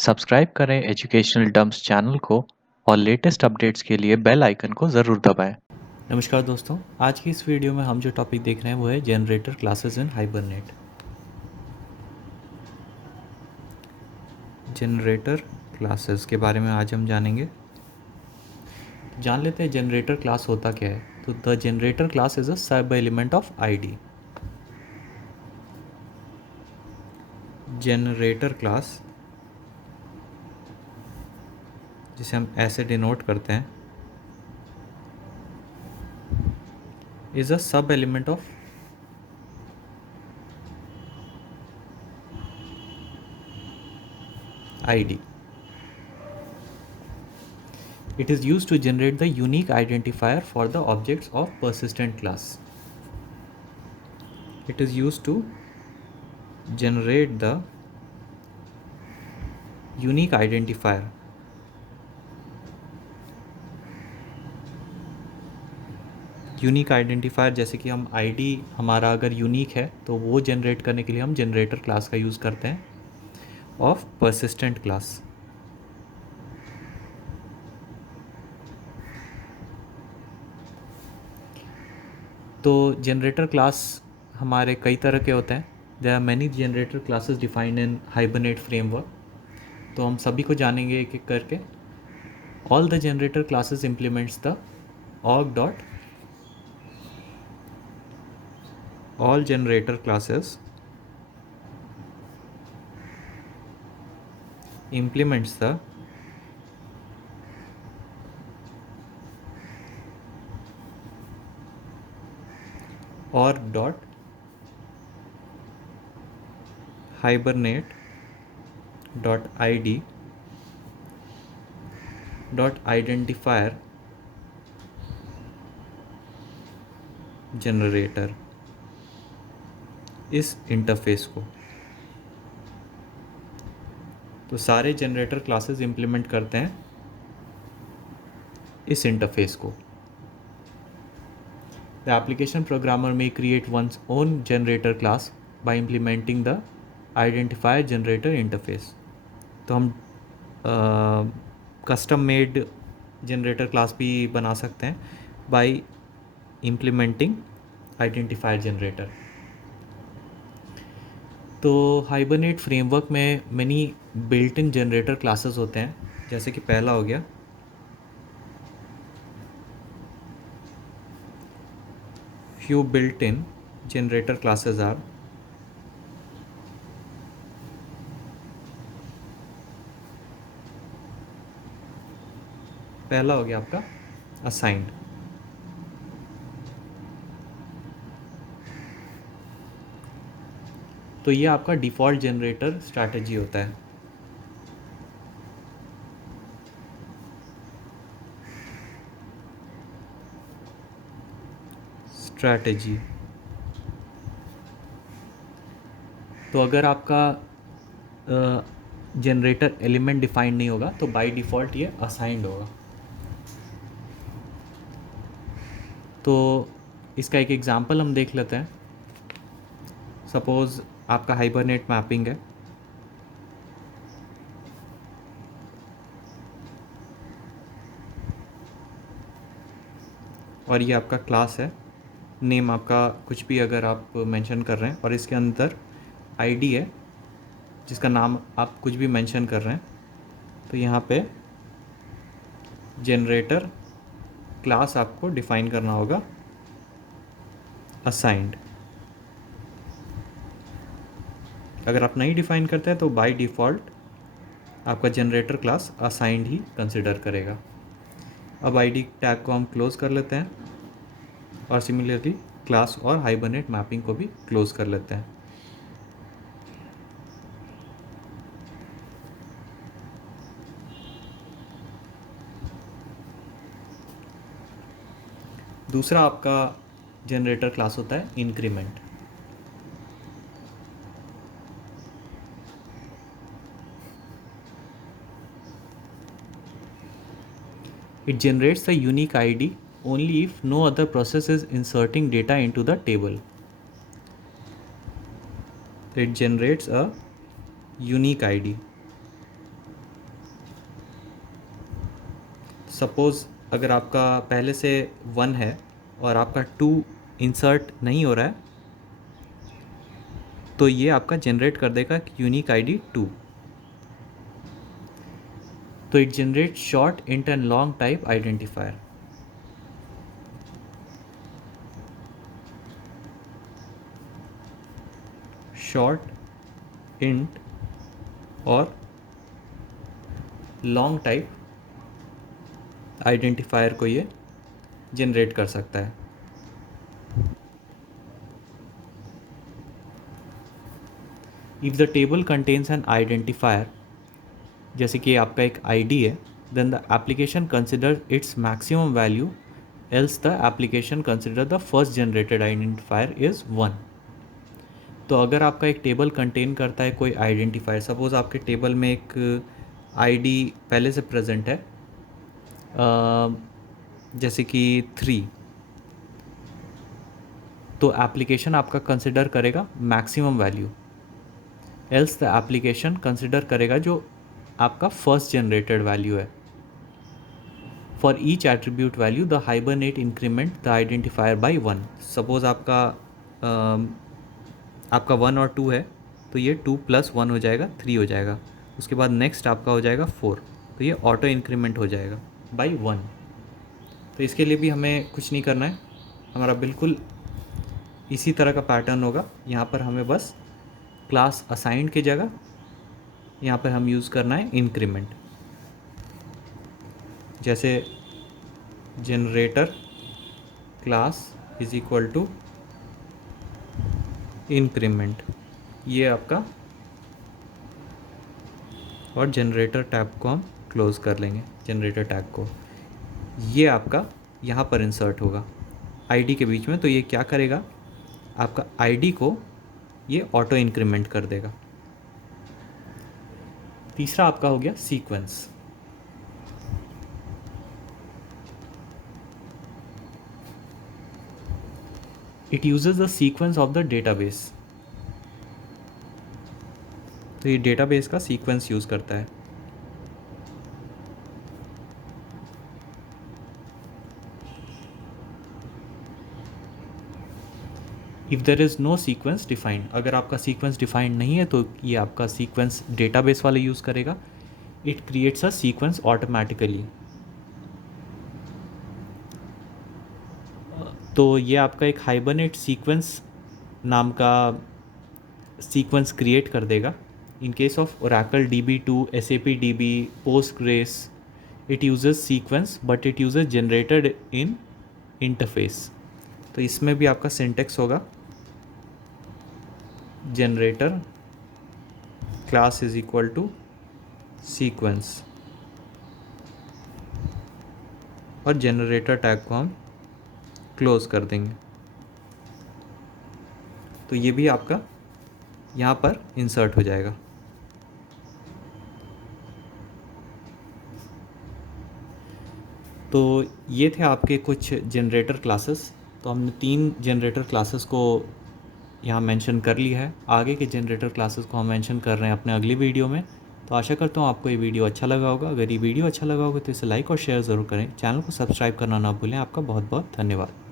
Subscribe करें educational dumps channel को और लेटेस्ट अपडेट्स के लिए बेल आइकन को ज़रूर दबाएं। नमस्कार दोस्तों, आज की इस वीडियो में हम जो टॉपिक देख रहे हैं वो है generator classes in hibernate. Generator classes के बारे में आज हम जानेंगे। जान लेते हैं जनरेटर क्लास होता क्या है। तो the generator class is a sub element of ID. Generator class, जिसे हम ऐसे डिनोट करते हैं, is a sub element of id. It is used to generate the unique identifier for the objects of persistent class. It is used to generate the unique identifier unique identifier, जैसे कि हम ID हमारा अगर unique है तो वो generate करने के लिए हम जनरेटर क्लास का यूज़ करते हैं ऑफ परसिस्टेंट क्लास। तो जनरेटर क्लास हमारे कई तरह के होते हैं। There are many generator classes defined in Hibernate framework. तो हम सभी को जानेंगे एक एक करके। All the generator classes implements the org dot all generator classes implements the org dot hibernate dot id dot identifier generator, इस इंटरफेस को। तो सारे जनरेटर क्लासेस इंप्लीमेंट करते हैं इस इंटरफेस को। द एप्लीकेशन प्रोग्रामर में create one's own generator class bye implementing the identifier generator interface. तो हम कस्टम मेड जनरेटर क्लास भी बना सकते हैं बाय इम्प्लीमेंटिंग आइडेंटिफायर जनरेटर। तो हाइबरनेट फ्रेमवर्क में many built in generator classes होते हैं। जैसे कि पहला हो गया few built-in generator classes are पहला हो गया आपका असाइंड। तो ये आपका डिफ़ॉल्ट जनरेटर स्ट्रैटेजी होता है। स्ट्रैटेजी, तो अगर आपका जनरेटर एलिमेंट डिफाइंड नहीं होगा तो बाय डिफ़ॉल्ट ये असाइंड होगा। तो इसका एक एग्जांपल हम देख लेते हैं। सपोज़ आपका हाइबरनेट मैपिंग है और ये आपका क्लास है। नेम आपका कुछ भी अगर आप मेंशन कर रहे हैं और इसके अंदर आईडी है जिसका नाम आप कुछ भी मेंशन कर रहे हैं, तो यहाँ पे जनरेटर क्लास आपको डिफाइन करना होगा असाइंड। अगर आप नहीं डिफाइन करते हैं तो बाय डिफ़ॉल्ट आपका जनरेटर क्लास असाइंड ही कंसिडर करेगा। अब आईडी टैग को हम क्लोज़ कर लेते हैं और सिमिलरली क्लास और हाइबरनेट मैपिंग को भी क्लोज़ कर लेते हैं। दूसरा आपका जनरेटर क्लास होता है increment. It generates the unique ID only if no other process is inserting data into the table. It generates a unique ID suppose अगर आपका पहले से 1 है और आपका 2 इंसर्ट नहीं हो रहा है, तो ये आपका जनरेट कर देगा यूनिक आईडी 2। तो it generate short, int and long type identifier. Short, int और लॉन्ग टाइप आइडेंटिफायर को ये जनरेट कर सकता है। If the table contains an identifier, जैसे कि आपका एक आईडी है, then the application consider its maximum value, else the application consider the first generated identifier is 1। तो अगर आपका एक टेबल कंटेन करता है कोई आइडेंटिफायर, सपोज़ आपके टेबल में एक आईडी पहले से प्रेजेंट है, जैसे कि 3, तो एप्लीकेशन आपका कंसिडर करेगा maximum value, else the application consider करेगा जो आपका फर्स्ट जनरेटेड वैल्यू है। For each attribute value the Hibernate increment the identifier by 1। Suppose आपका 1 और 2 है, तो ये 2 + 1 हो जाएगा, 3 हो जाएगा। उसके बाद नेक्स्ट आपका हो जाएगा 4, तो ये ऑटो इंक्रीमेंट हो जाएगा बाय 1। तो इसके लिए भी हमें कुछ नहीं करना है, हमारा बिल्कुल इसी तरह का पैटर्न होगा। यहाँ पर हमें बस क्लास असाइंड की जगह यहाँ पर हम यूज़ करना है इंक्रीमेंट। जैसे generator class is equal to increment, ये आपका, और जनरेटर टैब को हम क्लोज कर लेंगे। जनरेटर टैग को ये आपका यहाँ पर इंसर्ट होगा आईडी के बीच में। तो ये क्या करेगा, आपका आईडी को ये ऑटो इंक्रीमेंट कर देगा। तीसरा आपका हो गया sequence. It uses the sequence of the database. तो ये डेटाबेस का सीक्वेंस यूज़ करता है। If there is no sequence defined, अगर आपका सीक्वेंस डिफाइंड नहीं है तो ये आपका सीक्वेंस डेटाबेस वाला यूज़ करेगा। It creates a sequence automatically. तो ये आपका एक हाइबरनेट सीक्वेंस नाम का सीक्वेंस क्रिएट कर देगा। In case of Oracle DB2, SAP DB, Postgres, it uses sequence but it uses generated in interface. तो इसमें भी आपका सिंटेक्स होगा generator class is equal to sequence, और जनरेटर टैग को हम क्लोज कर देंगे। तो ये भी आपका यहाँ पर इंसर्ट हो जाएगा। तो ये थे आपके कुछ जनरेटर क्लासेस। तो हमने 3 जनरेटर क्लासेस को यहाँ मेंशन कर लिया है। आगे के जनरेटर क्लासेस को हम मेंशन कर रहे हैं अपने अगली वीडियो में। तो आशा करता हूँ आपको ये वीडियो अच्छा लगा होगा। अगर ये वीडियो अच्छा लगा होगा तो इसे लाइक और शेयर ज़रूर करें। चैनल को सब्सक्राइब करना ना भूलें। आपका बहुत बहुत धन्यवाद।